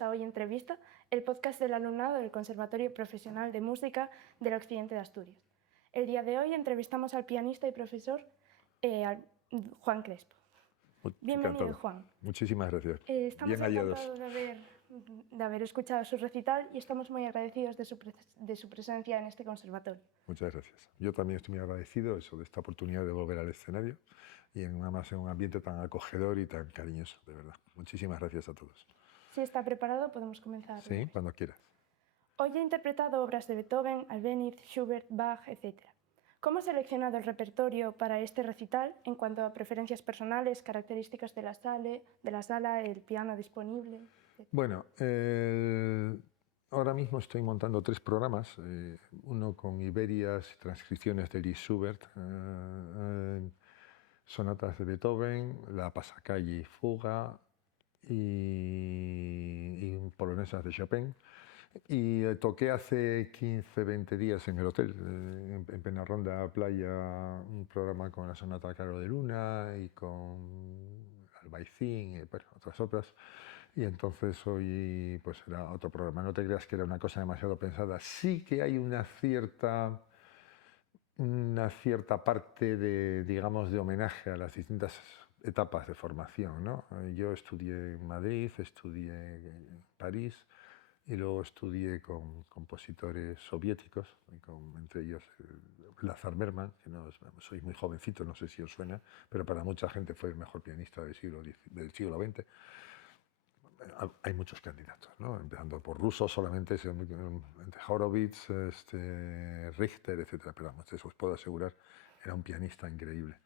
bienvenidos a Hoy Entrevista, el podcast del alumnado del Conservatorio Profesional de Música del Occidente de Asturias. El día de hoy entrevistamos al pianista y profesor Juan Crespo. Bienvenido, Encantado. Juan. Muchísimas gracias. Estamos Bien hallados. encantados de haber escuchado su recital y estamos muy agradecidos de su presencia en este conservatorio. Muchas gracias. Yo también estoy muy agradecido de esta oportunidad de volver al escenario y además en un ambiente tan acogedor y tan cariñoso, de verdad. Muchísimas gracias a todos. Si está preparado, podemos comenzar. Sí, cuando quieras. Hoy he interpretado obras de Beethoven, Albéniz, Schubert, Bach, etc. ¿Cómo ha seleccionado el repertorio para este recital en cuanto a preferencias personales, características de la sala, el piano disponible? Bueno, ahora mismo estoy montando 3 programas, uno con Iberias, transcripciones de Liszt Schubert, sonatas de Beethoven, la Pasacalli Fuga y polonesas de Chopin. Y toqué hace 15-20 días en el hotel, en Penarronda Playa, un programa con la sonata Caro de Luna y con Albaicín y bueno, otras obras. Y entonces hoy pues era otro programa. No te creas que era una cosa demasiado pensada. Sí que hay una cierta parte de, digamos, de homenaje a las distintas etapas de formación, ¿no? Yo estudié en Madrid, estudié en París, y luego estudié con compositores soviéticos, entre ellos Lazar Berman, que no soy muy jovencito, no sé si os suena, pero para mucha gente fue el mejor pianista del siglo XX. Hay muchos candidatos, ¿no? Empezando por rusos solamente, entre Horowitz, Richter, etc. Pero vamos, eso os puedo asegurar, era un pianista increíble.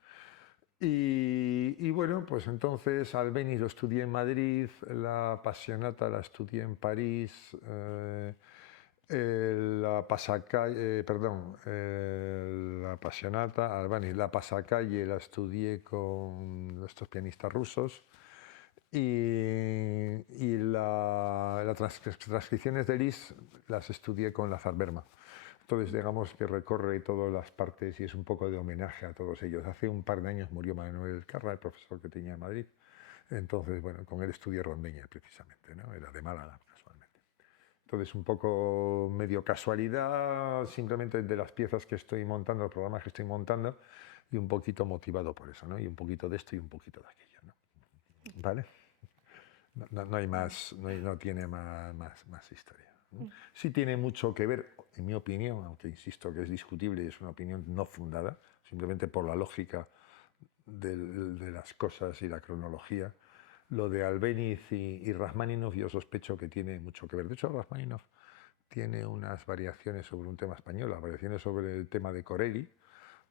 Y bueno, pues entonces Albéniz lo estudié en Madrid, la Passionata la estudié en París, la Passionata, Albéniz, la Pasacaglie la estudié con estos pianistas rusos y las transcripciones de Liszt las estudié con Lazar Berman. Entonces, digamos que recorre todas las partes y es un poco de homenaje a todos ellos. Hace un par de años murió Manuel Carra, el profesor que tenía en Madrid. Entonces, bueno, con él estudié rondeña precisamente, ¿no? Era de Málaga, casualmente. Entonces, un poco medio casualidad, simplemente de las piezas que estoy montando, los programas que estoy montando, y un poquito motivado por eso, ¿no? Y un poquito de esto y un poquito de aquello, ¿no? ¿Vale? No hay más, no tiene más historia. Sí tiene mucho que ver, en mi opinión, aunque insisto que es discutible y es una opinión no fundada, simplemente por la lógica de las cosas y la cronología. Lo de Albéniz y Rachmaninoff yo sospecho que tiene mucho que ver. De hecho, Rachmaninoff tiene unas variaciones sobre un tema español, las variaciones sobre el tema de Corelli.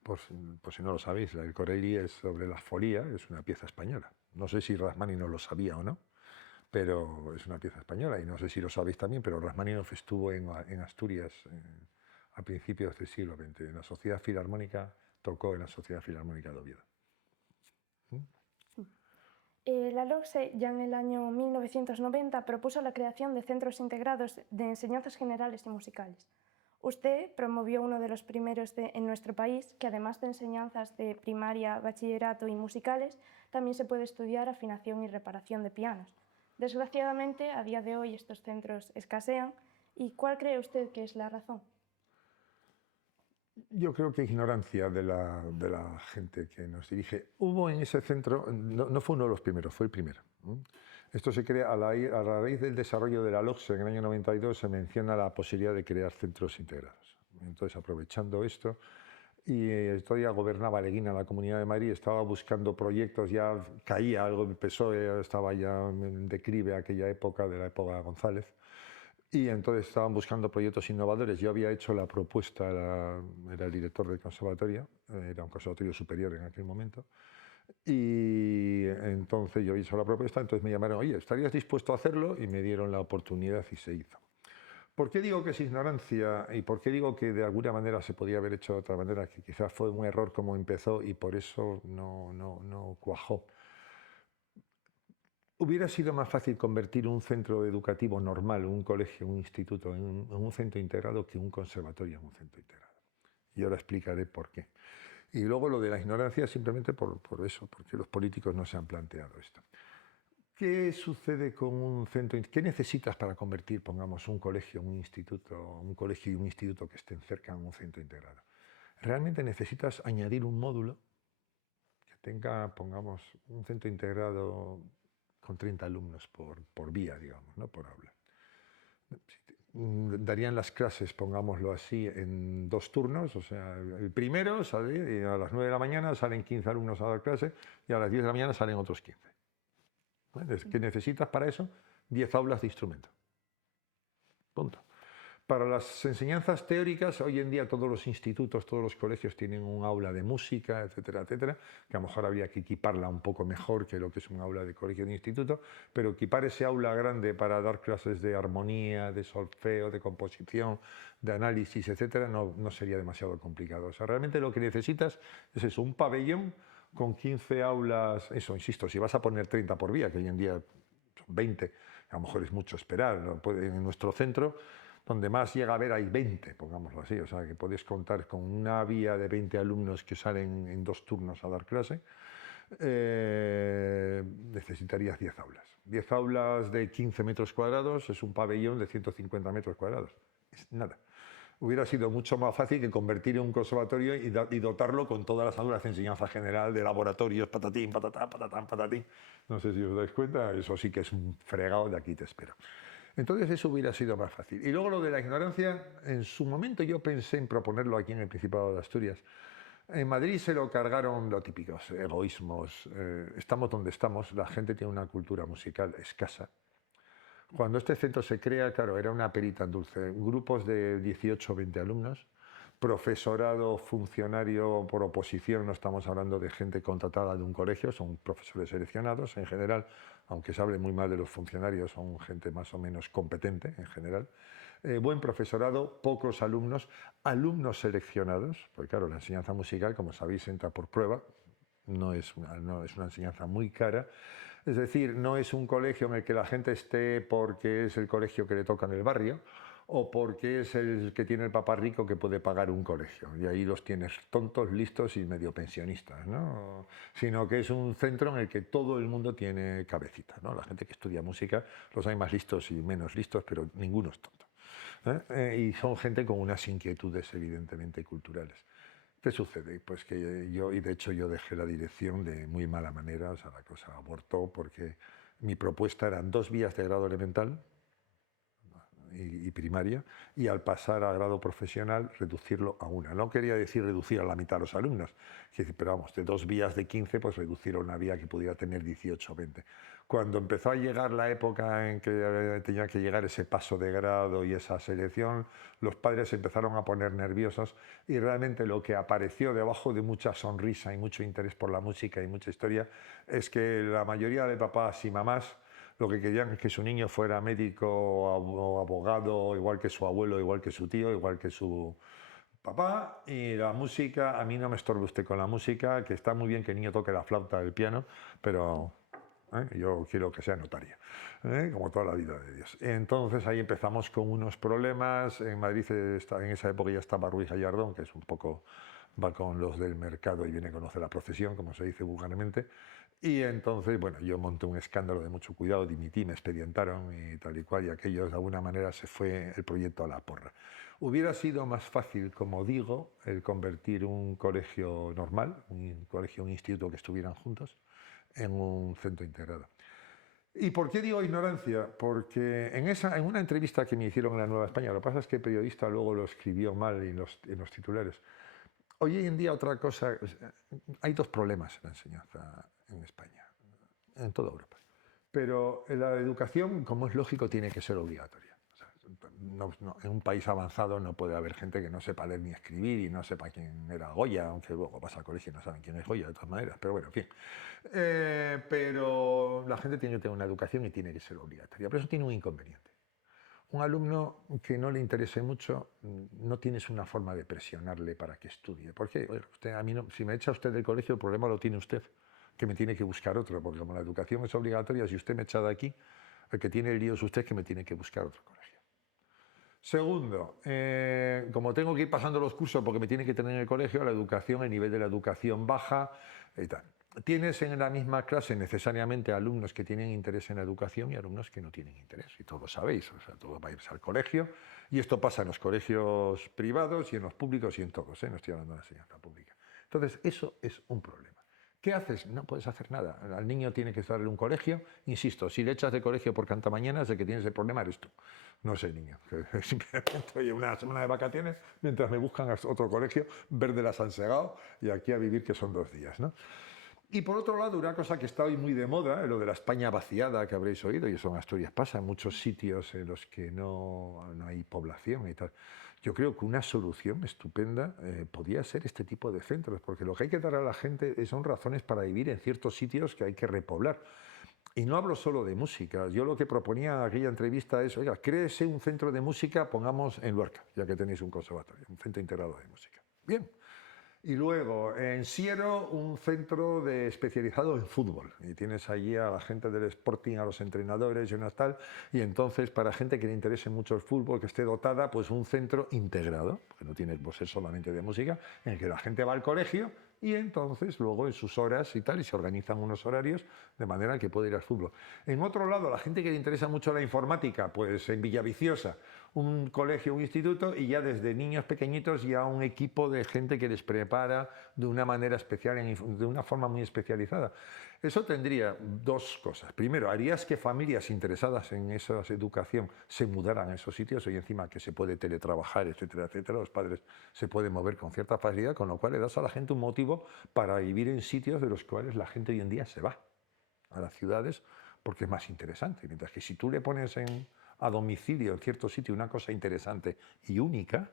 Por si no lo sabéis, el Corelli es sobre la folía, es una pieza española. No sé si Rachmaninoff lo sabía o no, pero es una pieza española y no sé si lo sabéis también, pero Rachmaninoff estuvo en Asturias a principios del siglo XX. En la Sociedad Filarmónica, tocó en la Sociedad Filarmónica de Oviedo. La LOCSE ya en el año 1990 propuso la creación de centros integrados de enseñanzas generales y musicales. Usted promovió uno de los primeros en nuestro país, que además de enseñanzas de primaria, bachillerato y musicales, también se puede estudiar afinación y reparación de pianos. Desgraciadamente, a día de hoy estos centros escasean. ¿Y cuál cree usted que es la razón? Yo creo que ignorancia de la gente que nos dirige. Hubo en ese centro, no fue uno de los primeros, fue el primero. Esto se crea a la raíz del desarrollo de la LOCSE en el año 92, se menciona la posibilidad de crear centros integrados. Entonces, aprovechando esto, y todavía gobernaba Leguina en la Comunidad de Madrid, estaba buscando proyectos, ya caía algo el PSOE, estaba ya en declive aquella época, de la época González, y entonces estaban buscando proyectos innovadores. Yo había hecho la propuesta, era el director del conservatorio, era un conservatorio superior en aquel momento, y entonces yo hice la propuesta, entonces me llamaron, oye, ¿estarías dispuesto a hacerlo? Y me dieron la oportunidad y se hizo. ¿Por qué digo que es ignorancia y por qué digo que de alguna manera se podía haber hecho de otra manera, que quizás fue un error como empezó y por eso no cuajó? Hubiera sido más fácil convertir un centro educativo normal, un colegio, un instituto, en un centro integrado que un conservatorio en un centro integrado. Y ahora explicaré por qué. Y luego lo de la ignorancia simplemente por eso, porque los políticos no se han planteado esto. ¿Qué sucede con un centro? ¿Qué necesitas para convertir, pongamos, un colegio en un instituto, un colegio y un instituto que estén cerca en un centro integrado? Realmente necesitas añadir un módulo que tenga, pongamos, un centro integrado con 30 alumnos por vía, digamos, ¿no? Por aula. Darían las clases, pongámoslo así, en 2 turnos, o sea, el primero sale y a las 9 de la mañana salen 15 alumnos a dar clase y a las 10 de la mañana salen otros 15. ¿Qué necesitas para eso? 10 aulas de instrumento. Punto. Para las enseñanzas teóricas, hoy en día todos los institutos, todos los colegios tienen un aula de música, etcétera, etcétera, que a lo mejor habría que equiparla un poco mejor que lo que es un aula de colegio de instituto, pero equipar ese aula grande para dar clases de armonía, de solfeo, de composición, de análisis, etcétera, no sería demasiado complicado. O sea, realmente lo que necesitas es eso, un pabellón con 15 aulas, eso, insisto, si vas a poner 30 por vía, que hoy en día son 20, a lo mejor es mucho esperar, ¿no? En nuestro centro donde más llega a haber hay 20, pongámoslo así, o sea que podéis contar con una vía de 20 alumnos que salen en 2 turnos a dar clase, necesitarías 10 aulas. 10 aulas de 15 metros cuadrados es un pabellón de 150 metros cuadrados, es nada. Hubiera sido mucho más fácil que convertir en un conservatorio y dotarlo con todas las aulas de enseñanza general, de laboratorios, patatín, patatán, patatán, patatín. No sé si os dais cuenta, eso sí que es un fregado, de aquí te espero. Entonces eso hubiera sido más fácil. Y luego lo de la ignorancia, en su momento yo pensé en proponerlo aquí en el Principado de Asturias. En Madrid se lo cargaron lo típicos, egoísmos. Estamos donde estamos, la gente tiene una cultura musical escasa. Cuando este centro se crea, claro, era una perita en dulce. Grupos de 18 o 20 alumnos, profesorado, funcionario por oposición, no estamos hablando de gente contratada de un colegio, son profesores seleccionados en general, aunque se hable muy mal de los funcionarios, son gente más o menos competente en general. Buen profesorado, pocos alumnos, alumnos seleccionados, porque claro, la enseñanza musical, como sabéis, entra por prueba, no es una enseñanza muy cara. Es decir, no es un colegio en el que la gente esté porque es el colegio que le toca en el barrio o porque es el que tiene el papá rico que puede pagar un colegio. Y ahí los tienes tontos, listos y medio pensionistas, ¿no? Sino que es un centro en el que todo el mundo tiene cabecita, ¿no? La gente que estudia música, los hay más listos y menos listos, pero ninguno es tonto. Y son gente con unas inquietudes evidentemente culturales. ¿Qué sucede? Pues que yo, y de hecho yo dejé la dirección de muy mala manera, o sea, la cosa abortó porque mi propuesta eran 2 vías de grado elemental y primaria, y al pasar a grado profesional reducirlo a una. No quería decir reducir a la mitad a los alumnos, pero vamos, de 2 vías de 15, pues reducir a una vía que pudiera tener 18 o 20. Cuando empezó a llegar la época en que tenía que llegar ese paso de grado y esa selección, los padres se empezaron a poner nerviosos y realmente lo que apareció debajo de mucha sonrisa y mucho interés por la música y mucha historia es que la mayoría de papás y mamás lo que querían es que su niño fuera médico o abogado, igual que su abuelo, igual que su tío, igual que su papá. Y la música, a mí no me estorbe usted con la música, que está muy bien que el niño toque la flauta, el piano, pero yo quiero que sea notario, como toda la vida de Dios. Entonces ahí empezamos con unos problemas. En Madrid en esa época ya estaba Ruiz Gallardón, que es un poco, va con los del mercado y viene a conocer la profesión, como se dice vulgarmente. Y entonces, bueno, yo monté un escándalo de mucho cuidado, dimití, me expedientaron y tal y cual, y aquello de alguna manera se fue el proyecto a la porra. Hubiera sido más fácil, como digo, el convertir un colegio normal, un colegio, un instituto que estuvieran juntos, en un centro integrado. ¿Y por qué digo ignorancia? Porque en una entrevista que me hicieron en la Nueva España, lo que pasa es que el periodista luego lo escribió mal en los titulares. Hoy en día otra cosa, hay 2 problemas en la enseñanza en España, en toda Europa. Pero la educación, como es lógico, tiene que ser obligatoria. O sea, en un país avanzado no puede haber gente que no sepa leer ni escribir y no sepa quién era Goya, aunque luego vas al colegio y no saben quién es Goya de todas maneras, pero bueno, en fin. Pero la gente tiene que tener una educación y tiene que ser obligatoria. Pero eso tiene un inconveniente. Un alumno que no le interese mucho, no tienes una forma de presionarle para que estudie. Porque a mí no, si me echa usted del colegio, el problema lo tiene usted, que me tiene que buscar otro, porque como la educación es obligatoria, si usted me echa de aquí, el que tiene el lío es usted, que me tiene que buscar otro colegio. Segundo, como tengo que ir pasando los cursos porque me tiene que tener en el colegio, la educación, el nivel de la educación baja y tal. tienes en la misma clase necesariamente alumnos que tienen interés en la educación y alumnos que no tienen interés, y todos lo sabéis, o sea, todos vais al colegio, y esto pasa en los colegios privados y en los públicos y en todos, ¿eh? No estoy hablando de la enseñanza pública. Entonces, eso es un problema. ¿Qué haces? No puedes hacer nada. Al niño tiene que estar en un colegio. Insisto, si le echas de colegio por cantamañanas, el que tienes el problema eres tú. No es el niño. Que simplemente, oye, una semana de vacaciones, mientras me buscan a otro colegio, verde las han segado y aquí a vivir que son 2 días, ¿no? Y por otro lado, una cosa que está hoy muy de moda, lo de la España vaciada que habréis oído, y eso en Asturias pasa, en muchos sitios en los que no hay población y tal. Yo creo que una solución estupenda podría ser este tipo de centros, porque lo que hay que dar a la gente son razones para vivir en ciertos sitios que hay que repoblar. Y no hablo solo de música, yo lo que proponía en aquella entrevista es, oiga, créese un centro de música, pongamos en Luarca, ya que tenéis un conservatorio, un centro integrado de música. Bien. Y luego, en Siero, un centro especializado en fútbol. Y tienes allí a la gente del Sporting, a los entrenadores y una tal. Y entonces, para gente que le interese mucho el fútbol, que esté dotada, pues un centro integrado, que no tiene que ser solamente de música, en el que la gente va al colegio y entonces luego en sus horas y tal, y se organizan unos horarios de manera que puede ir al fútbol. En otro lado, la gente que le interesa mucho la informática, pues en Villaviciosa, un colegio, un instituto, y ya desde niños pequeñitos ya un equipo de gente que les prepara de una manera especial, de una forma muy especializada. Eso tendría 2 cosas. Primero, harías que familias interesadas en esa educación se mudaran a esos sitios, y encima que se puede teletrabajar, etcétera, etcétera, los padres se pueden mover con cierta facilidad, con lo cual le das a la gente un motivo para vivir en sitios de los cuales la gente hoy en día se va a las ciudades porque es más interesante. Mientras que si tú le pones a domicilio en cierto sitio una cosa interesante y única,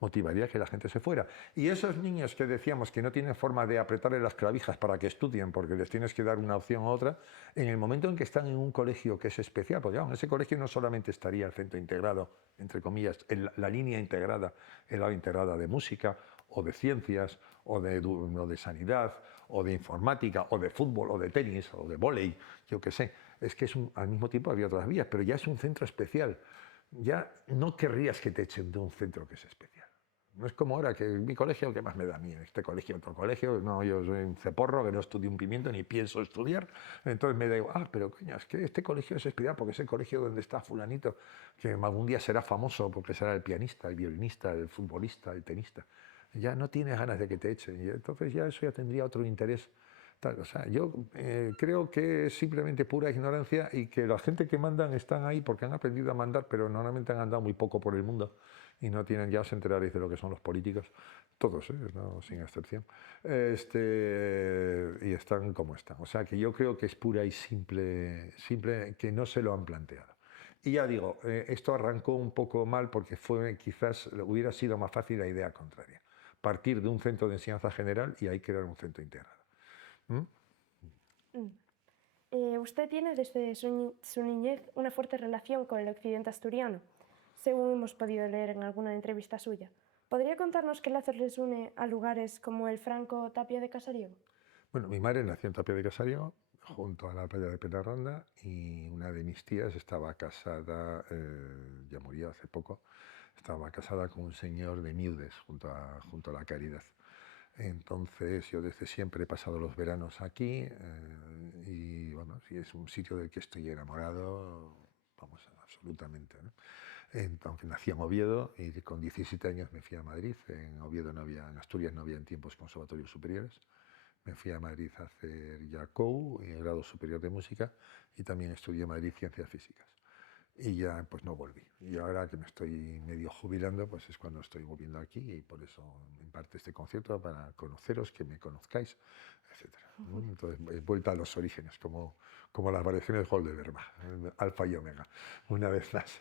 motivaría que la gente se fuera. Y esos niños que decíamos que no tienen forma de apretarle las clavijas para que estudien, porque les tienes que dar una opción u otra, en el momento en que están en un colegio que es especial, pues ya, en ese colegio no solamente estaría el centro integrado, entre comillas, la línea integrada, el lado integrada de música, o de ciencias, o de sanidad, o de informática, o de fútbol, o de tenis, o de vóley, yo qué sé. Es que al mismo tiempo había otras vías, pero ya es un centro especial. Ya no querrías que te echen de un centro que es especial. No es como ahora que mi colegio, ¿qué más me da a mí? Este colegio, otro colegio, no, yo soy un ceporro que no estudio un pimiento ni pienso estudiar, entonces me da igual, pero coño, es que este colegio es especial porque es el colegio donde está fulanito, que algún día será famoso porque será el pianista, el violinista, el futbolista, el tenista. Ya no tienes ganas de que te echen, y entonces ya eso ya tendría otro interés. Tal. O sea, yo creo que es simplemente pura ignorancia y que la gente que mandan están ahí porque han aprendido a mandar, pero normalmente han andado muy poco por el mundo y no tienen, ya os enteraréis de lo que son los políticos, todos, no, sin excepción, y están como están. O sea que yo creo que es pura y simple que no se lo han planteado. Y ya digo, esto arrancó un poco mal porque quizás hubiera sido más fácil la idea contraria, partir de un centro de enseñanza general y ahí crear un centro integrado. ¿Mm? Usted tiene desde su niñez una fuerte relación con el occidente asturiano, según hemos podido leer en alguna entrevista suya. ¿Podría contarnos qué lazos les une a lugares como el Franco Tapia de Casariego? Bueno, mi madre nació en Tapia de Casariego, junto a la playa de Peñaranda, y una de mis tías estaba casada, ya murió hace poco, estaba casada con un señor de Miudes, junto a la Caridad. Entonces yo desde siempre he pasado los veranos aquí y bueno, si es un sitio del que estoy enamorado, vamos, absolutamente, ¿no? Aunque nací en Oviedo y con 17 años me fui a Madrid. En Oviedo no había, en Asturias no había en tiempos conservatorios superiores. Me fui a Madrid a hacer ya COU, el grado superior de música, y también estudié en Madrid ciencias físicas. Y ya pues no volví. Y ahora que me estoy medio jubilando, pues es cuando estoy volviendo aquí, y por eso imparto este concierto para conoceros, que me conozcáis, etcétera. Entonces he vuelto a los orígenes, como las variaciones de Holderberg, alfa y omega, una vez más.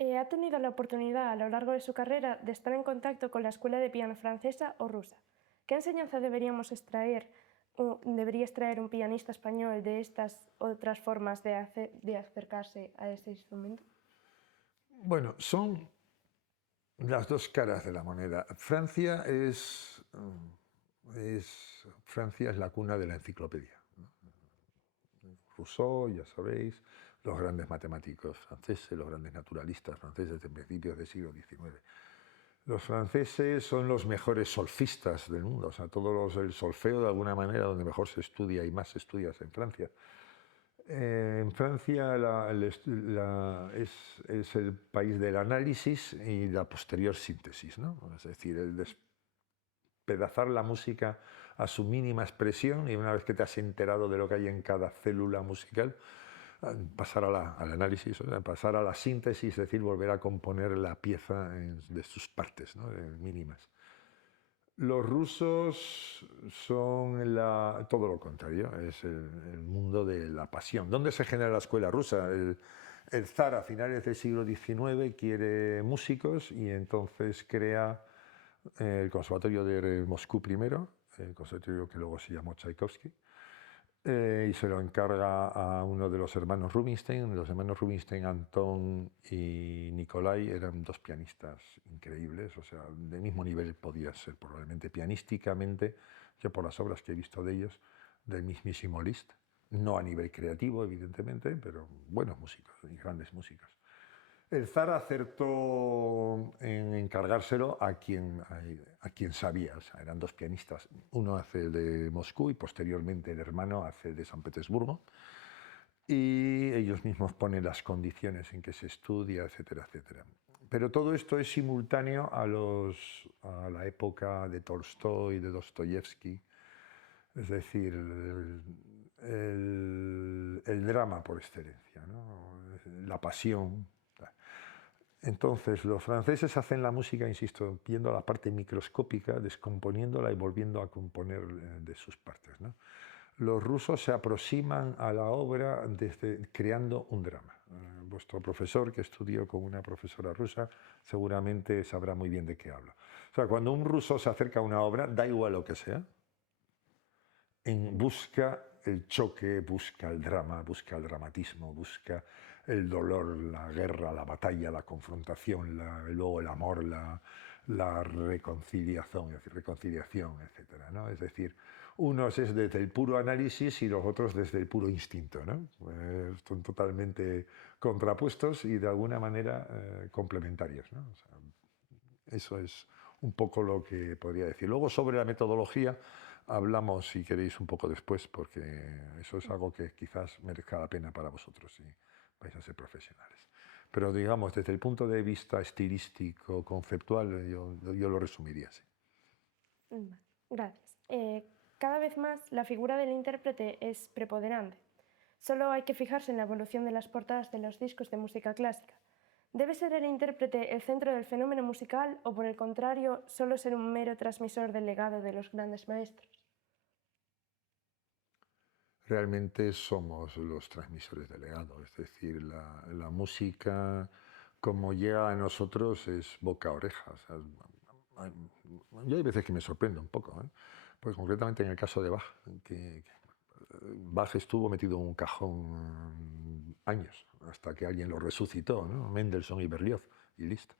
¿Ha tenido la oportunidad a lo largo de su carrera de estar en contacto con la escuela de piano francesa o rusa? ¿Qué enseñanza debería extraer un pianista español de estas otras formas de acercarse a ese instrumento? Bueno, son las dos caras de la moneda. Francia Francia es la cuna de la enciclopedia, ¿no? Rousseau, ya sabéis, los grandes matemáticos franceses, los grandes naturalistas franceses de principios del siglo XIX. Los franceses son los mejores solfistas del mundo, o sea, el solfeo de alguna manera donde mejor se estudia y más se estudia es en Francia. En Francia es el país del análisis y la posterior síntesis, ¿no? Es decir, el despedazar la música a su mínima expresión y una vez que te has enterado de lo que hay en cada célula musical, pasar al análisis, o sea, pasar a la síntesis, es decir, volver a componer la pieza de sus partes, ¿no? Mínimas. Los rusos son todo lo contrario, es el mundo de la pasión. ¿Dónde se genera la escuela rusa? El zar a finales del siglo XIX quiere músicos y entonces crea el Conservatorio de Moscú primero, el conservatorio que luego se llamó Tchaikovsky, y se lo encarga a uno de los hermanos Rubinstein. Los hermanos Rubinstein, Anton y Nikolai, eran dos pianistas increíbles, o sea, del mismo nivel podía ser probablemente pianísticamente, yo por las obras que he visto de ellos, del mismísimo Liszt, no a nivel creativo, evidentemente, pero buenos músicos y grandes músicos. El zar acertó en encargárselo a quien sabía, o sea, eran dos pianistas, uno hace el de Moscú y posteriormente el hermano hace el de San Petersburgo, y ellos mismos ponen las condiciones en que se estudia, etcétera, etcétera. Pero todo esto es simultáneo a la época de Tolstói, de Dostoyevsky, es decir, el drama por excelencia, ¿no? La pasión. Entonces, los franceses hacen la música, insisto, viendo la parte microscópica, descomponiéndola y volviendo a componer de sus partes, ¿no? Los rusos se aproximan a la obra creando un drama. Vuestro profesor, que estudió con una profesora rusa, seguramente sabrá muy bien de qué hablo. O sea, cuando un ruso se acerca a una obra, da igual lo que sea, busca el choque, busca el drama, busca el dramatismo, busca el dolor, la guerra, la batalla, la confrontación, luego el amor, la reconciliación, etc., ¿no? Es decir, unos es desde el puro análisis y los otros desde el puro instinto, ¿no? Son totalmente contrapuestos y de alguna manera complementarios, ¿no? O sea, eso es un poco lo que podría decir. Luego sobre la metodología hablamos, si queréis, un poco después, porque eso es algo que quizás merezca la pena para vosotros si vais a ser profesionales. Pero digamos, desde el punto de vista estilístico, conceptual, yo lo resumiría así. Gracias. Cada vez más la figura del intérprete es preponderante. Solo hay que fijarse en la evolución de las portadas de los discos de música clásica. ¿Debe ser el intérprete el centro del fenómeno musical o, por el contrario, solo ser un mero transmisor del legado de los grandes maestros? Realmente somos los transmisores del legado, es decir, la música como llega a nosotros es boca a oreja. O sea, yo hay veces que me sorprende un poco, ¿eh? Pues concretamente en el caso de Bach, que Bach estuvo metido en un cajón años, hasta que alguien lo resucitó, ¿no? Mendelssohn y Berlioz y Liszt.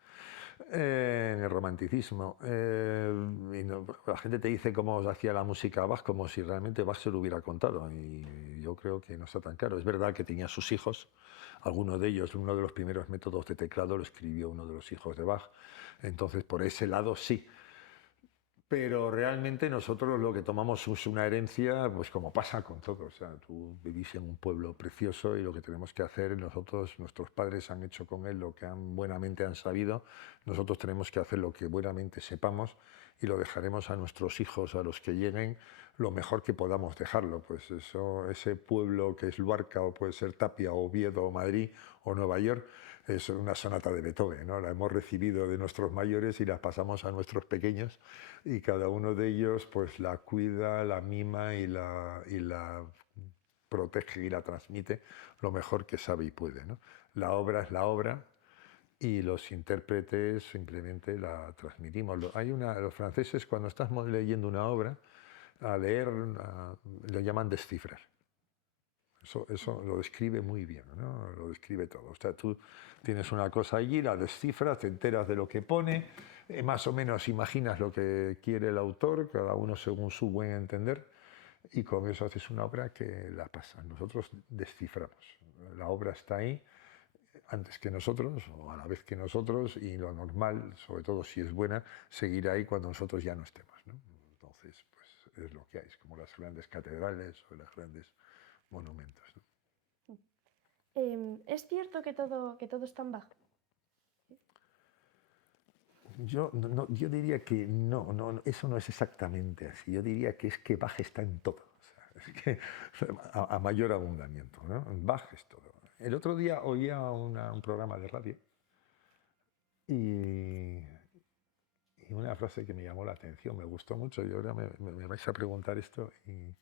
En el romanticismo. La gente te dice cómo hacía la música Bach como si realmente Bach se lo hubiera contado, y yo creo que no está tan claro. Es verdad que tenía sus hijos, algunos de ellos, uno de los primeros métodos de teclado lo escribió uno de los hijos de Bach, entonces por ese lado sí. Pero realmente nosotros lo que tomamos es una herencia, pues como pasa con todo. O sea, tú vivís en un pueblo precioso y lo que tenemos que hacer nosotros, nuestros padres han hecho con él lo que buenamente han sabido, nosotros tenemos que hacer lo que buenamente sepamos y lo dejaremos a nuestros hijos, a los que lleguen, lo mejor que podamos dejarlo. Pues eso, ese pueblo que es Luarca o puede ser Tapia, o Oviedo, o Madrid o Nueva York, es una sonata de Beethoven, ¿no? La hemos recibido de nuestros mayores y la pasamos a nuestros pequeños, y cada uno de ellos pues la cuida, la mima y la protege y la transmite lo mejor que sabe y puede, ¿no? La obra es la obra y los intérpretes simplemente la transmitimos. Los franceses, cuando estás leyendo una obra, a leer lo llaman descifrar. Eso lo describe muy bien, ¿no? Lo describe todo. O sea, tú tienes una cosa allí, la descifras, te enteras de lo que pone, más o menos imaginas lo que quiere el autor, cada uno según su buen entender, y con eso haces una obra que la pasa. Nosotros desciframos. La obra está ahí, antes que nosotros o a la vez que nosotros, y lo normal, sobre todo si es buena, seguirá ahí cuando nosotros ya no estemos, ¿no? Entonces, pues es lo que hay, es como las grandes catedrales o los grandes monumentos, ¿no? ¿Es cierto que todo está en Bach? Yo diría que no, eso no es exactamente así. Yo diría que es que Bach está en todo. O sea, es que a mayor abundamiento, ¿no? Bach es todo. El otro día oía un programa de radio y, y una frase que me llamó la atención, me gustó mucho, y ahora me vais a preguntar esto y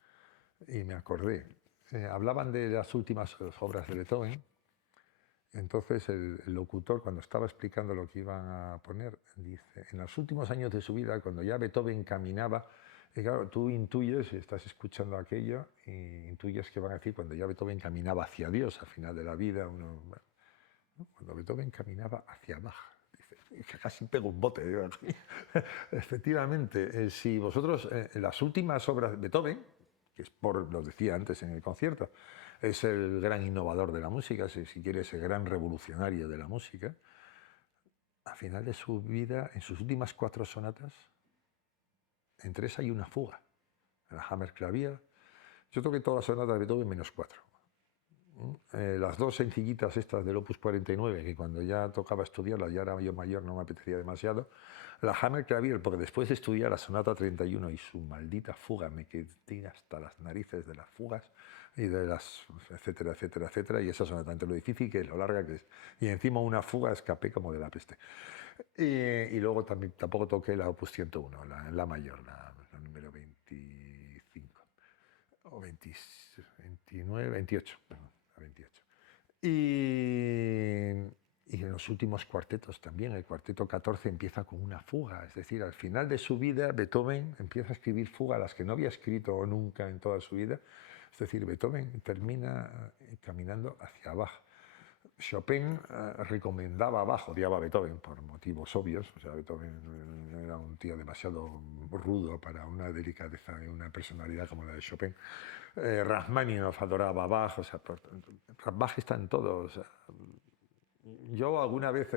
me acordé. Hablaban de las últimas obras de Beethoven. Entonces el locutor, cuando estaba explicando lo que iban a poner, dice, en los últimos años de su vida, cuando ya Beethoven caminaba, y claro, tú intuyes, estás escuchando aquello, y intuyes que van a decir cuando ya Beethoven caminaba hacia Dios, al final de la vida, ¿no? Cuando Beethoven caminaba hacia Bach, dice, y que casi pego un bote. Digo, efectivamente, si vosotros, las últimas obras de Beethoven, que es por, lo decía antes en el concierto, es el gran innovador de la música, si quieres, el gran revolucionario de la música. Al final de su vida, en sus últimas 4 sonatas, en 3 hay una fuga. La Hammerklavier. Yo toqué todas las sonatas de Beethoven menos 4. Las 2 sencillitas estas del Opus 49, que cuando ya tocaba estudiarlas, ya era yo mayor, no me apetecía demasiado. La Hammerklavier, porque después de estudiar la sonata 31 y su maldita fuga, me quedé hasta las narices de las fugas y de las etcétera, etcétera, etcétera, y esa sonata, entre lo difícil que es, lo larga que es. Y encima una fuga escapé como de la peste. Y luego también, tampoco toqué la Opus 101, la mayor, la número 25, o 20, 29, 28, perdón, la 28. Y en los últimos cuartetos también, el cuarteto 14 empieza con una fuga, es decir, al final de su vida Beethoven empieza a escribir fugas, las que no había escrito nunca en toda su vida, es decir, Beethoven termina caminando hacia abajo. Chopin recomendaba a Bach, odiaba a Beethoven por motivos obvios, o sea, Beethoven era un tío demasiado rudo para una delicadeza y una personalidad como la de Chopin. Rachmaninoff adoraba a Bach, o sea, Bach está en todo, o sea, yo alguna vez,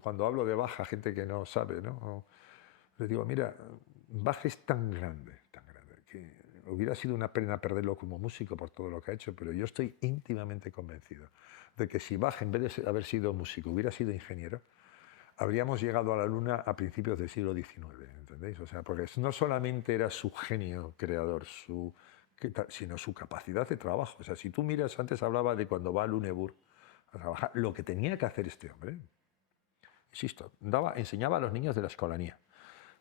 cuando hablo de Bach a gente que no sabe, ¿no? Le digo, mira, Bach es tan grande, que hubiera sido una pena perderlo como músico por todo lo que ha hecho, pero yo estoy íntimamente convencido de que si Bach, en vez de haber sido músico, hubiera sido ingeniero, habríamos llegado a la Luna a principios del siglo XIX, ¿entendéis? O sea, porque no solamente era su genio creador, sino su capacidad de trabajo. O sea, si tú miras, antes hablaba de cuando va a Lüneburg a trabajar, lo que tenía que hacer este hombre, insisto, enseñaba a los niños de la escolanía,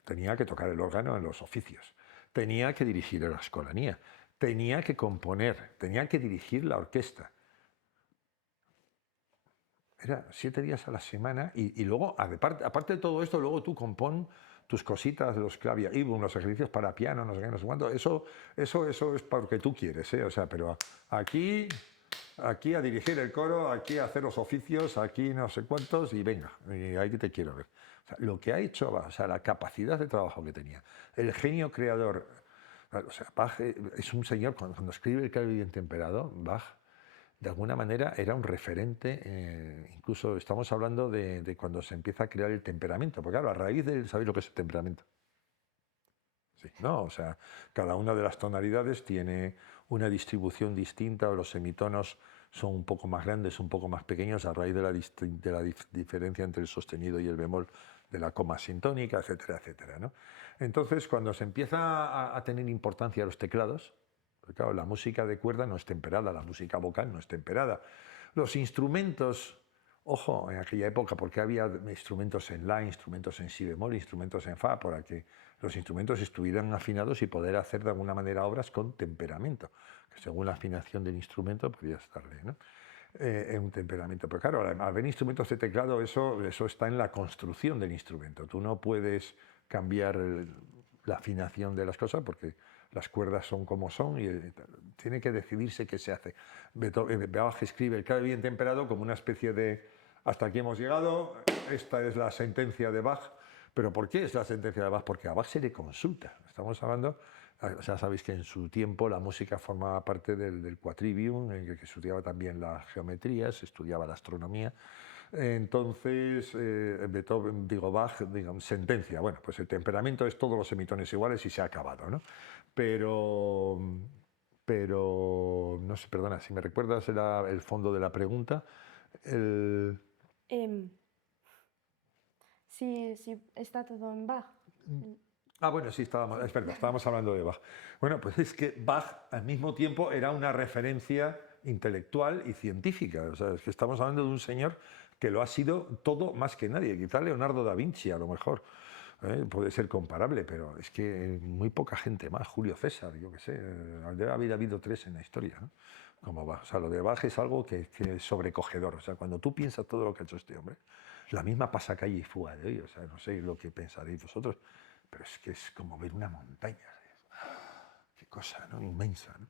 tenía que tocar el órgano en los oficios, tenía que dirigir a la escolanía, tenía que componer, tenía que dirigir la orquesta. Era 7 días a la semana y luego, aparte de todo esto, luego tú compón tus cositas, los claviaibum, los ejercicios para piano, no sé qué, no sé cuánto. Eso es porque tú quieres, ¿eh? O sea, pero aquí a dirigir el coro, aquí a hacer los oficios, aquí no sé cuántos y venga, y ahí te quiero ver. O sea, lo que ha hecho, o sea, la capacidad de trabajo que tenía, el genio creador. O sea, Bach es un señor, cuando escribe el Clave bien temperado, Bach de alguna manera era un referente, incluso estamos hablando de cuando se empieza a crear el temperamento, porque claro, a raíz de, ¿sabéis lo que es el temperamento? Sí, ¿no? O sea, cada una de las tonalidades tiene una distribución distinta, los semitonos son un poco más grandes, un poco más pequeños, a raíz de la diferencia entre el sostenido y el bemol de la coma sintónica, etcétera, etcétera, ¿no? Entonces, cuando se empieza a tener importancia los teclados, porque claro, la música de cuerda no es temperada, la música vocal no es temperada. Los instrumentos, ojo, en aquella época, porque había instrumentos en la, instrumentos en si bemol, instrumentos en fa, para que los instrumentos estuvieran afinados y poder hacer de alguna manera obras con temperamento, que según la afinación del instrumento podías darle, ¿no? En un temperamento. Pero claro, al haber instrumentos de teclado, eso está en la construcción del instrumento. Tú no puedes cambiar la afinación de las cosas porque las cuerdas son como son y tiene que decidirse qué se hace. Bach escribe el Clave bien temperado como una especie de hasta aquí hemos llegado, esta es la sentencia de Bach, ¿Pero por qué es la sentencia de Bach? Porque a Bach se le consulta. Estamos hablando, ya sabéis que en su tiempo la música formaba parte del quadrivium, en el que se estudiaba también la geometría, se estudiaba la astronomía. Entonces, Beethoven, digo, Bach, digamos, sentencia, bueno, pues el temperamento es todos los semitones iguales y se ha acabado, ¿no? Pero, no sé, perdona, si me recuerdas el fondo de la pregunta, el... Em, si está todo en Bach. Ah, bueno, sí, es verdad, estábamos hablando de Bach. Bueno, pues es que Bach al mismo tiempo era una referencia intelectual y científica. O sea, es que estamos hablando de un señor que lo ha sido todo más que nadie. Quizá Leonardo da Vinci, a lo mejor, puede ser comparable, pero es que muy poca gente más. Julio César, yo qué sé, debe haber habido 3 en la historia, ¿no? Como Bach. O sea, lo de Bach es algo que es sobrecogedor. O sea, cuando tú piensas todo lo que ha hecho este hombre, la misma pasacalle y fuga de hoy. O sea, no sé lo que pensaréis vosotros, pero es que es como ver una montaña. Qué cosa, ¿no? Inmensa, ¿no?